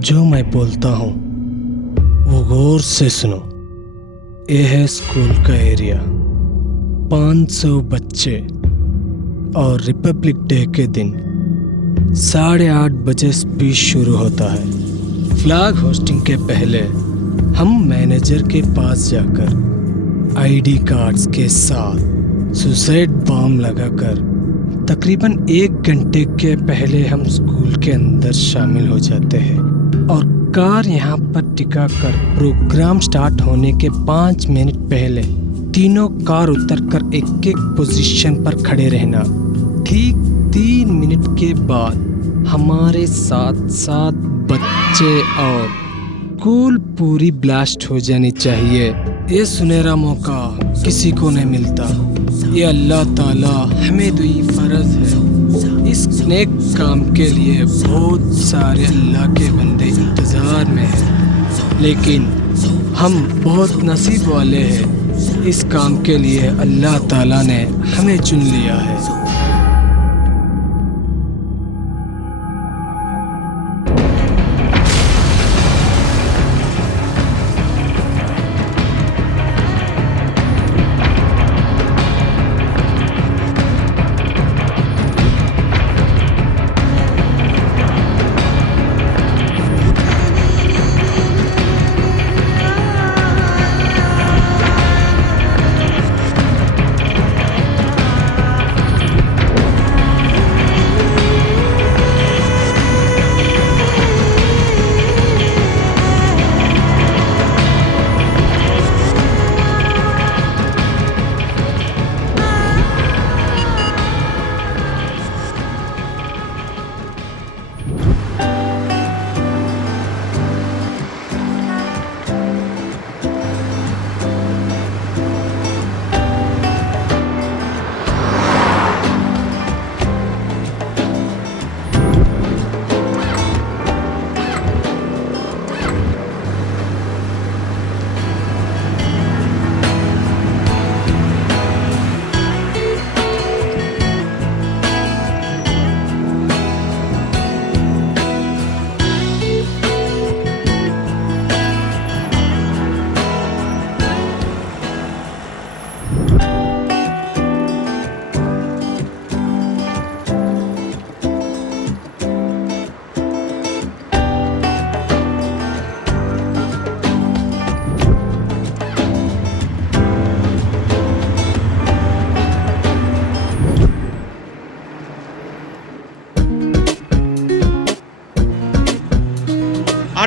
जो मैं बोलता हूँ वो गौर से सुनो। ये है स्कूल का एरिया। 500 बच्चे और रिपब्लिक डे के दिन 8:30 बजे स्पीच शुरू होता है। फ्लैग होस्टिंग के पहले हम मैनेजर के पास जाकर आईडी कार्ड्स के साथ सुसाइड बॉम्ब लगाकर तकरीबन 1 घंटे के पहले हम स्कूल के अंदर शामिल हो जाते हैं और कार यहाँ पर टिका कर प्रोग्राम स्टार्ट होने के 5 मिनट पहले तीनों कार उतरकर एक एक पोजीशन पर खड़े रहना। ठीक 3 मिनट के बाद हमारे साथ साथ बच्चे और स्कूल पूरी ब्लास्ट हो जानी चाहिए। ये सुनहरा मौका किसी को नहीं मिलता। ये अल्लाह ताला हमें दुई फर्ज है। इस नेक काम के लिए बहुत सारे अल्लाह के बंदे इंतज़ार में हैं, लेकिन हम बहुत नसीब वाले हैं। इस काम के लिए अल्लाह ताला ने हमें चुन लिया है।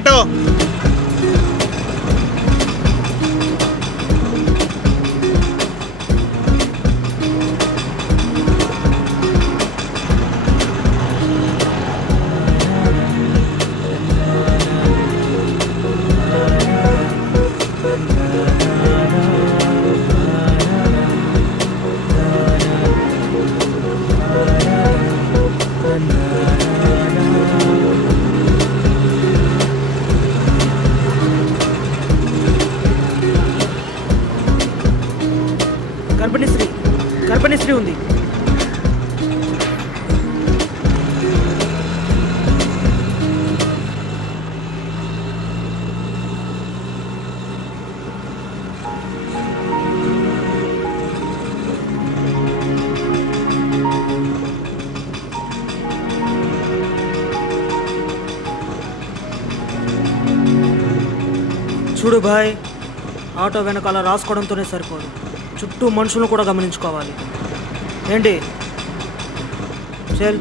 ఆటో. గర్భిణీశ్రీ ఉంది. చూడు భాయ్, ఆటో వెనకాల రాసుకోవడంతోనే సరిపోదు, చుట్టూ మనుషులను కూడా గమనించుకోవాలి. ఏంటి చల్.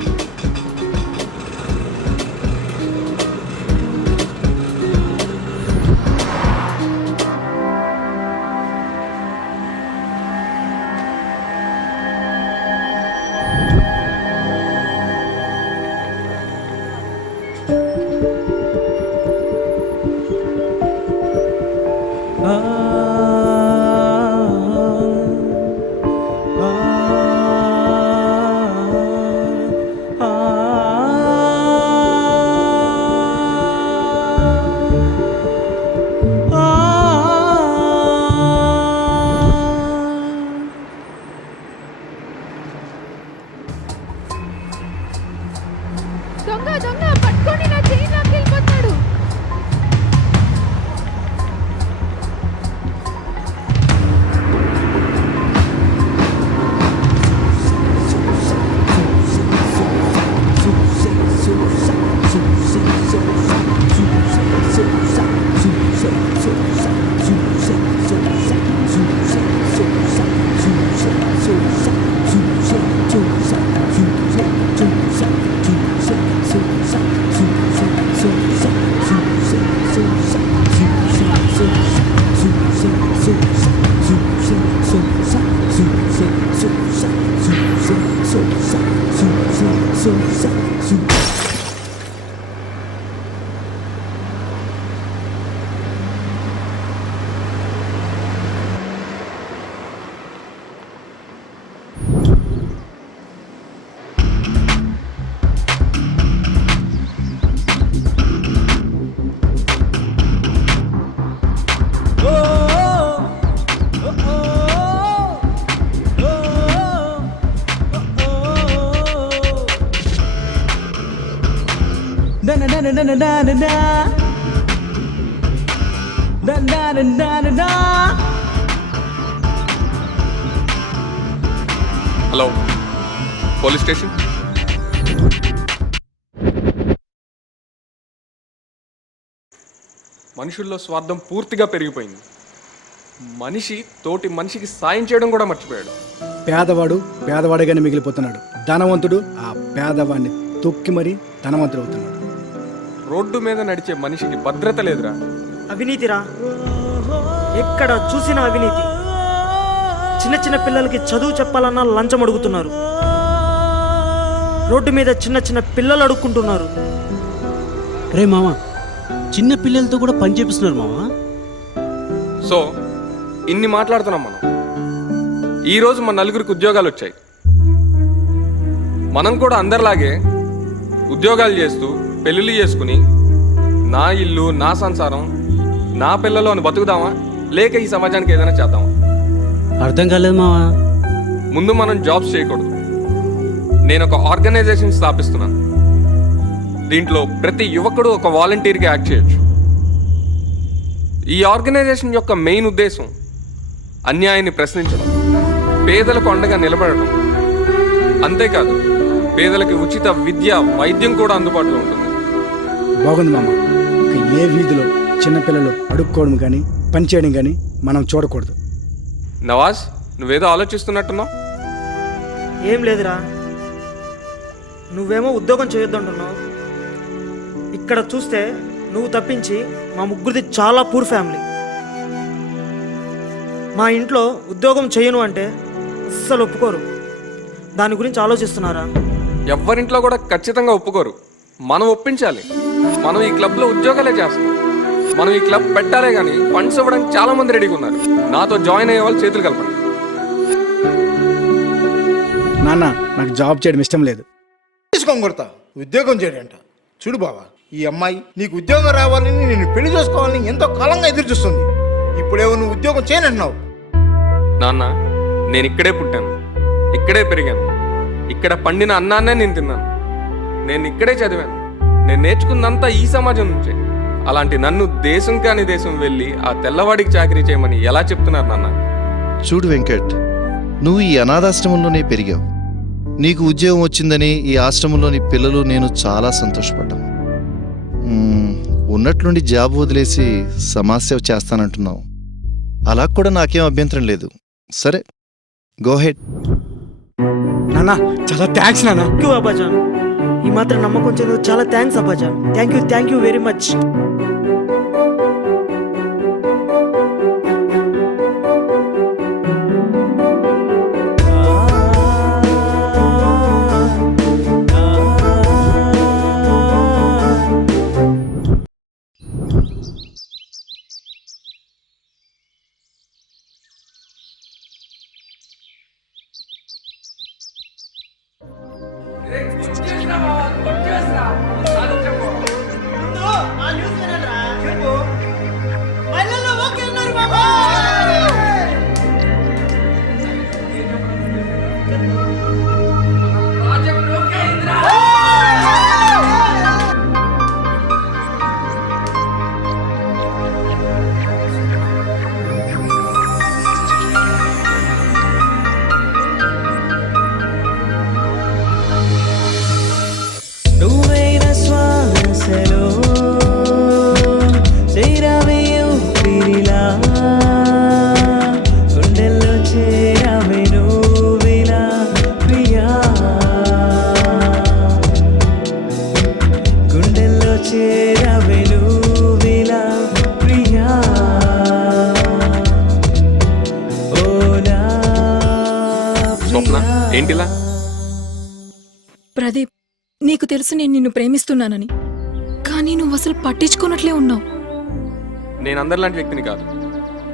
దొంగ దొంగ పట్టుకొని నా చైన్ లాక్కి వెళ్ళిపోతాడు. Hello, police station. మనుషుల్లో స్వార్థం పూర్తిగా పెరిగిపోయింది. మనిషి తోటి మనిషికి సాయం చేయడం కూడా మర్చిపోయాడు. పేదవాడు పేదవాడిగానే మిగిలిపోతున్నాడు. ధనవంతుడు ఆ పేదవాడిని తొక్కి మరీ ధనవంతుడు అవుతున్నాడు. రోడ్డు మీద నడిచే మనిషికి భద్రత లేదురా. అవినీతిరా, ఎక్కడ చూసినా అవినీతి. చిన్న చిన్న పిల్లలకి చదువు చెప్పాలన్నా లంచం అడుగుతున్నారు. రోడ్డు మీద చిన్న చిన్న పిల్లలు అడుక్కుంటున్నారు. రే మామ, చిన్న పిల్లలతో కూడా పని చేపిస్తున్నారు మామ. సో ఇన్ని మాట్లాడుతున్నాం మనం. ఈరోజు మన నలుగురికి ఉద్యోగాలు వచ్చాయి. మనం కూడా అందరిలాగే ఉద్యోగాలు చేస్తూ పెళ్ళిళ్ళు చేసుకుని నా ఇల్లు నా సంసారం నా పిల్లలు అని బతుకుదామా, లేక ఈ సమాజానికి ఏదైనా చేద్దామా? అర్థం కాలేదు మావా. ముందు మనం జాబ్స్ చేయకూడదు. నేను ఒక ఆర్గనైజేషన్ స్థాపిస్తున్నాను. దీంట్లో ప్రతి యువకుడు ఒక వాలంటీర్గా యాక్ట్ చేయొచ్చు. ఈ ఆర్గనైజేషన్ యొక్క మెయిన్ ఉద్దేశం అన్యాయాన్ని ప్రశ్నించడం, పేదలకు అండగా నిలబడటం. అంతేకాదు, పేదలకి ఉచిత విద్య వైద్యం కూడా అందుబాటులో ఉంటుంది. బాగుంది మామ. ఇక ఏ వీధిలో చిన్నపిల్లలు అడుక్కోవడం కానీ పని చేయడం కానీ మనం చూడకూడదు. నవాజ్, నువ్వేదో ఆలోచిస్తున్నట్టున్నావు. ఏం లేదురా, నువ్వేమో ఉద్యోగం చేయొద్దంటున్నావు. ఇక్కడ చూస్తే నువ్వు తప్పించి మా ముగ్గురిది చాలా పూర్ ఫ్యామిలీ. మా ఇంట్లో ఉద్యోగం చేయను అంటే అస్సలు ఒప్పుకోరు. దాని గురించి ఆలోచిస్తున్నారా? ఎవరింట్లో కూడా ఖచ్చితంగా ఒప్పుకోరు. మనం ఒప్పించాలి. మనం ఈ క్లబ్లో ఉద్యోగాలే చేస్తాం. మనం ఈ క్లబ్ పెట్టాలే కానీ ఫండ్స్ ఇవ్వడానికి చాలా మంది రెడీగా ఉన్నారు. నాతో జాయిన్ అయ్యే వాళ్ళు చేతులు కలపండి. నాన్న నాకు జాబ్ చేయడం ఇష్టం లేదు. తీసుకొని కొడతా, ఉద్యోగం చేయడంట. చూడు బావా, ఈ అమ్మాయి నీకు ఉద్యోగం రావాలని నేను పెళ్లి చేసుకోవాలని ఎంతో కాలంగా ఎదురు చూస్తుంది. ఇప్పుడేమో నువ్వు ఉద్యోగం చేయనంటున్నావు. నాన్న, నేను ఇక్కడే పుట్టాను, ఇక్కడే పెరిగాను, ఇక్కడ పండిన అన్నాన్నే నేను తిన్నాను. నేను ఇక్కడే చదివాను. నేను నేర్చుకున్నంతా ఈ సమాజం నుంచే. అలాంటి నన్ను దేశం కాని దేశం వెళ్ళి ఆ తెల్లవాడికి చాకరీ చేయమని ఎలా చెప్తున్నారు నాన్న? చూడు వెంకట్, నువ్వు ఈ అనాథాశ్రమంలోనే పెరిగావు. నీకు ఉద్యోగం వచ్చిందని ఈ ఆశ్రమంలోని పిల్లలు నేను చాలా సంతోషపడ్డాం. ఉన్నట్లుండి జాబ్ వదిలేసి సమాజసేవ చేస్తానంటున్నావు. అలా కూడా నాకేం అభ్యంతరం లేదు. సరే, గో హెడ్. నాన్న చాలా థ్యాంక్స్ నాన్న. థ్యాంక్ యూ అబ్బాజాన్. ఈ మాత్రం నమ్మకం చెందిన చాలా థ్యాంక్స్ అబ్బాజాన్. Thank you very much. నువ్వైన శ్వాసలో చేరావేయో పిరిలా, గుండెల్లో చేరావే నువ్విలా ప్రియా, గుండెల్లో చేరావే నువ్విలా ప్రియా. ఓలా స్వప్న, ఏంటిలా? ప్రదీప్, నీకు తెలుసు నేను నిన్ను ప్రేమిస్తున్నానని, కానీ నువ్వు అసలు పట్టించుకున్నట్లే ఉన్నావు. నేను అందరిలాంటి వ్యక్తిని కాదు.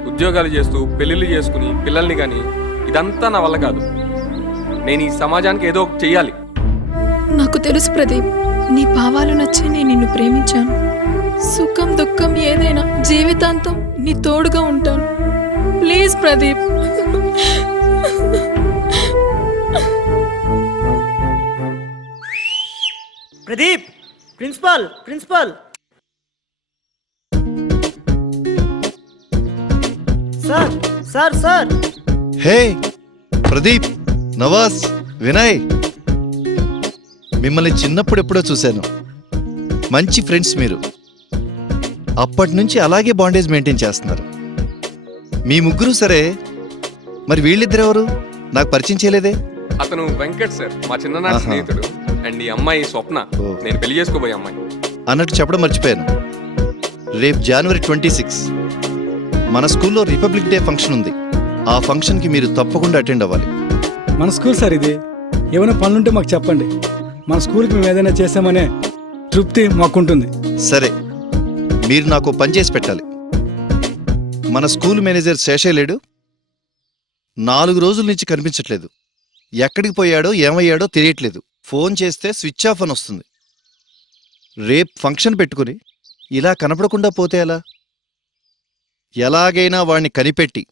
ఉద్యోగాలు చేస్తూ పెళ్ళిళ్ళు చేసుకుని పిల్లల్ని కానీ ఇదంతా నా వల్ల కాదు. నేను ఈ సమాజానికి ఏదో ఒకటి చెయ్యాలి. నాకు తెలుసు ప్రదీప్, నీ భావాలు నచ్చి నేను నిన్ను ప్రేమించాను. సుఖం దుఃఖం ఏదైనా జీవితాంతం నీ తోడుగా ఉంటాను. Please Pradeep. Pradeep, principal. Sir. Hey Pradeep, Nawaz, Vinay, మిమ్మల్ని చిన్నప్పుడు ఎప్పుడో చూశాను. మంచి ఫ్రెండ్స్ మీరు. అప్పటి నుంచి అలాగే బాండేజ్ మెయింటైన్ చేస్తున్నారు. మీ ముగ్గురు సరే, మరి వీళ్ళిద్దరెవరు? నాకు పరిచయం చేయలేదే. అతను వెంకట్ సార్, మా చిన్ననాటి ఆహా. స్నేహితుడు. అండ్ ఈ అమ్మాయి స్వప్న, ఓ. నేను పెళ్లి చేసుకోబోయే అమ్మాయి. అన్నట్టు చెప్పడం మర్చిపోయాను. రేపు January 26 మన స్కూల్లో రిపబ్లిక్ డే ఫంక్షన్ ఉంది. ఆ ఫంక్షన్కి మీరు తప్పకుండా అటెండ్ అవ్వాలి. మన స్కూల్ సార్ ఇది. ఏమైనా పనులుంటే మాకు చెప్పండి. మన స్కూల్కి మేము ఏదైనా చేసామనే తృప్తి మాకుంటుంది. సరే, మీరు నాకు పని చేసి పెట్టాలి. మన స్కూల్ మేనేజర్ శేషయ్య లేడు. 4 రోజుల నుంచి కనిపించట్లేదు. ఎక్కడికి పోయాడో ఏమయ్యాడో తెలియట్లేదు. ఫోన్ చేస్తే స్విచ్ ఆఫ్ అని వస్తుంది. రేపు ఫంక్షన్ పెట్టుకుని ఇలా కనపడకుండా పోతే ఎలా? ఎలాగైనా వాణ్ణి కనిపెట్టి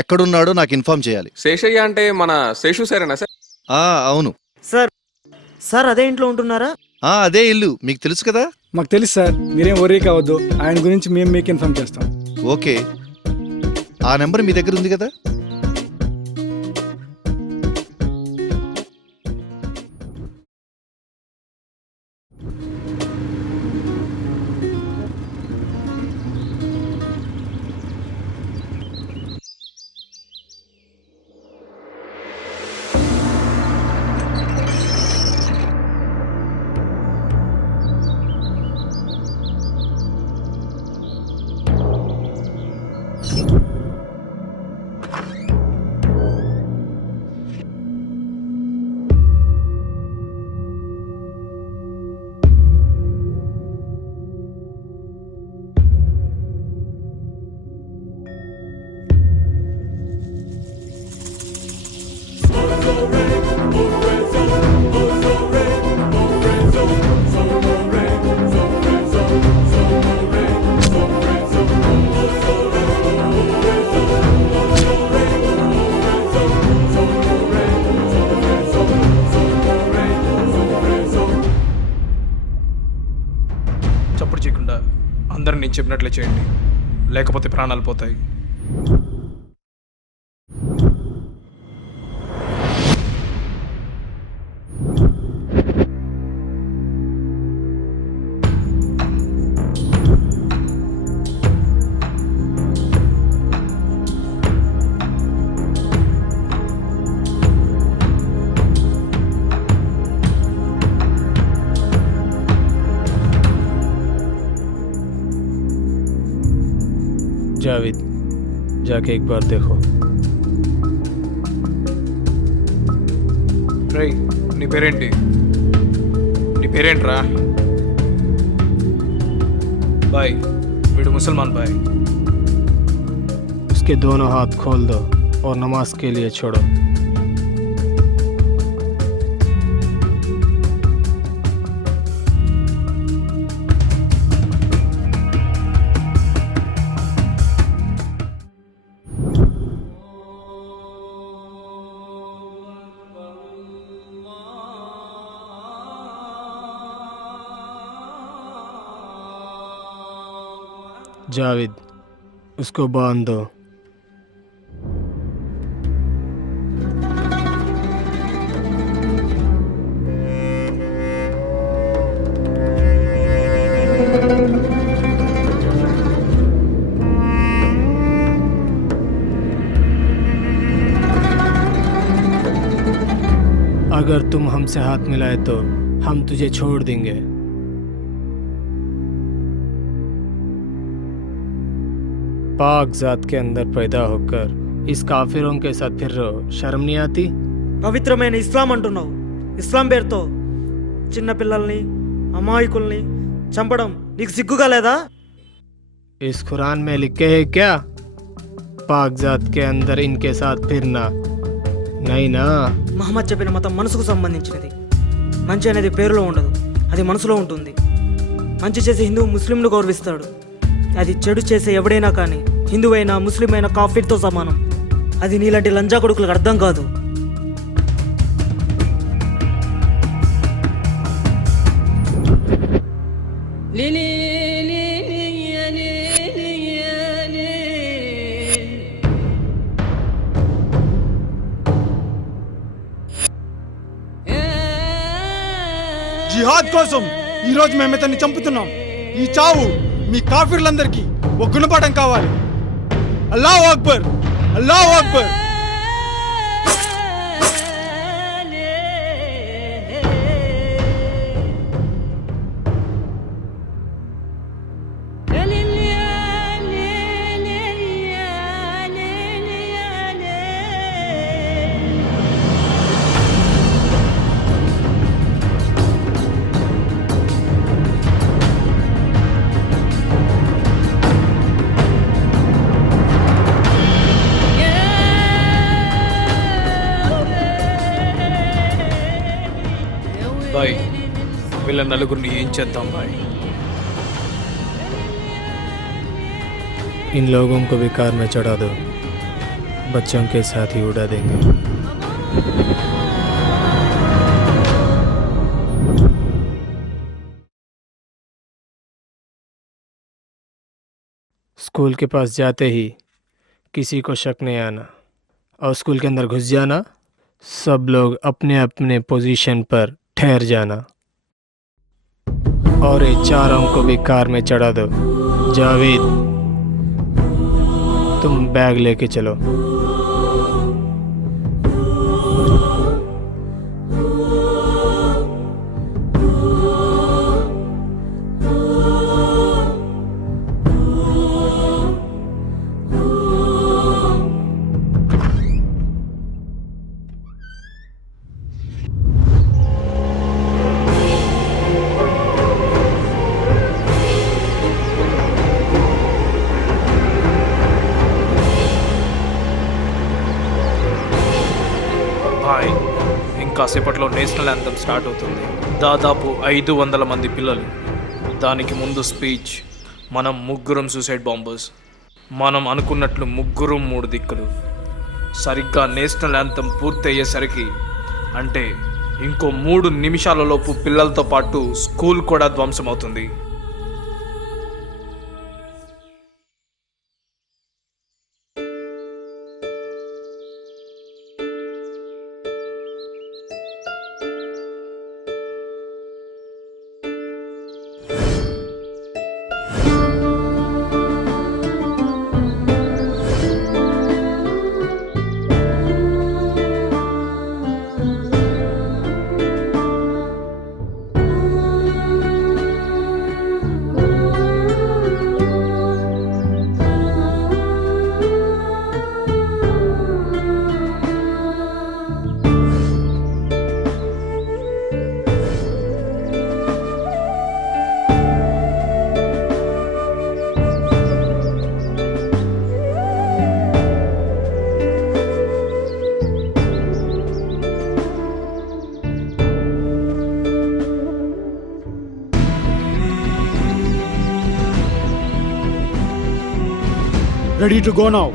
ఎక్కడున్నాడో నాకు ఇన్ఫార్మ్ చేయాలి. శేషయ్య అంటే మన శేషు సారేనా సార్? అవును సార్ అదే ఇంట్లో ఉంటున్నారా? అదే ఇల్లు. మీకు తెలుసు కదా. మాకు తెలుసు సార్, మీరేం వరీ కావద్దు. ఆయన గురించి మేము మీకు ఇన్ఫార్మ్ చేస్తాం. ఓకే, ఆ నెంబర్ మీ దగ్గర ఉంది కదా. చప్పుడు చేయకుండా అందరూ నేను చెప్పినట్లే చేయండి, లేకపోతే ప్రాణాలు పోతాయి. जावेद, जाके एक बार देखो. రేయ్, నీ పేరేంటి? నీ పేరేంట్రా? బాయ్, వీడు ముసల్మాన్ బాయ్. उसके दोनों हाथ खोल दो और नमाज के लिए छोड़ो. जावेद, उसको बांध दो. अगर तुम हमसे हाथ मिलाए तो हम तुझे छोड़ देंगे. पाक जात के अंदर पैदा होकर इस काफिरों के साथ फिर रहो, शर्म नहीं आती? పవిత్రమైన ఇస్లాం అంటున్నావు. ఇస్లాం పేరుతో చిన్న పిల్లల్ని అమాయకుల్ని చంపడం నీకు సిగ్గుగా లేదా? इस कुरान में लिखे है क्या पाक जात के अंदर इनके साथ फिरना? नहीं ना. మహమ్మద్ చెప్పిన మతం మనసుకు సంబంధించినది. మంచి అనేది పేరులో ఉండదు, అది మనసులో ఉంటుంది. మంచి చేసే హిందువు ముస్లింను గౌరవిస్తాడు. అది చెడు చేసే ఎవడైనా కానీ హిందువైనా ముస్లిం అయినా కాఫీర్తో సమానం. అది నీలాంటి లంజా కొడుకులకు అర్థం కాదు. జిహాద్ కోసం ఈరోజు మేము ఇతన్ని చంపుతున్నాం. ఈ చావు మీ కాఫీర్లందరికీ ఒక గుణపాఠం కావాలి. అల్లాహు అక్బర్, అల్లాహు అక్బర్. బాయ్, వీళ్ళ నలుగురిని ఏం చేద్దాం బాయ్? इन लोगों को भी कार में चढ़ा दो, बच्चों के साथ ही उड़ा देंगे. स्कूल के पास जाते ही किसी को शक नहीं आना और स्कूल के अंदर घुस जाना. सब लोग अपने अपने पोजीशन पर ठहर जाना और ये चारों को भी कार में चढ़ा दो. जावेद, तुम बैग लेके चलो. కాసేపట్లో నేషనల్ యాంథమ్ స్టార్ట్ అవుతుంది. దాదాపు 500 మంది పిల్లలు. దానికి ముందు స్పీచ్. మనం ముగ్గురం సూసైడ్ బాంబర్స్. మనం అనుకున్నట్లు ముగ్గురు 3 దిక్కులు. సరిగ్గా నేషనల్ యాంథమ్ పూర్తయ్యేసరికి, అంటే ఇంకో 3 నిమిషాలలోపు పిల్లలతో పాటు స్కూల్ కూడా ధ్వంసమవుతుంది. Ready to go now.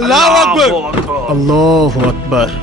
Allahu Akbar. అల్లాహు అక్బర్.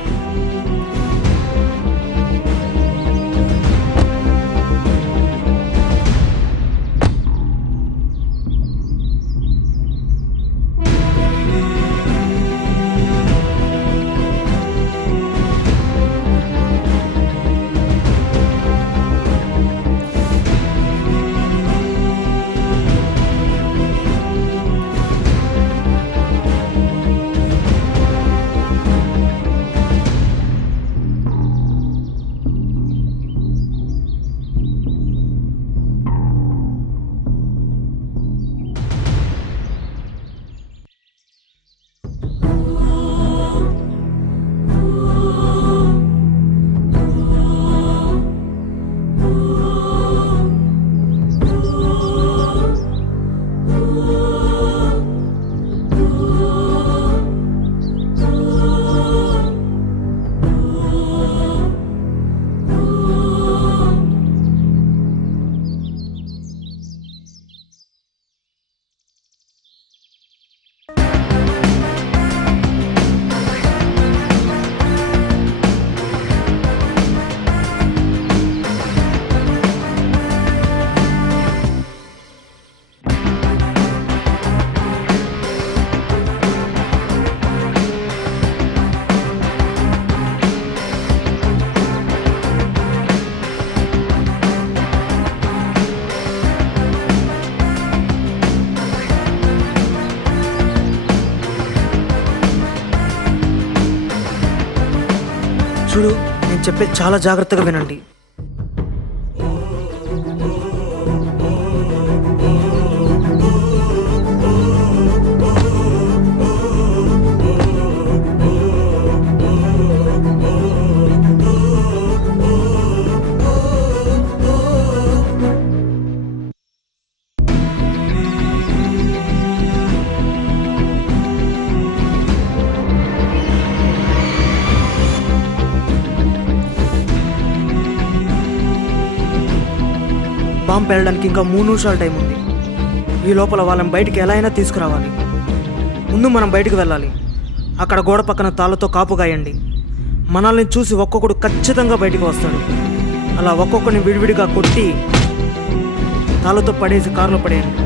చూడు, నేను చెప్పేది చాలా జాగ్రత్తగా వినండి. బాంబు పేలడానికి ఇంకా 3 నిమిషాల టైం ఉంది. ఈ లోపల వాళ్ళని బయటికి ఎలా అయినా తీసుకురావాలి. ముందు మనం బయటికి వెళ్ళాలి. అక్కడ గోడ పక్కన తాళ్ళతో కాపు కాయండి. మనల్ని చూసి ఒక్కొక్కడు ఖచ్చితంగా బయటికి వస్తాడు. అలా ఒక్కొక్కరిని విడివిడిగా కొట్టి తాళ్ళతో పడేసి కారులో పడేయండి.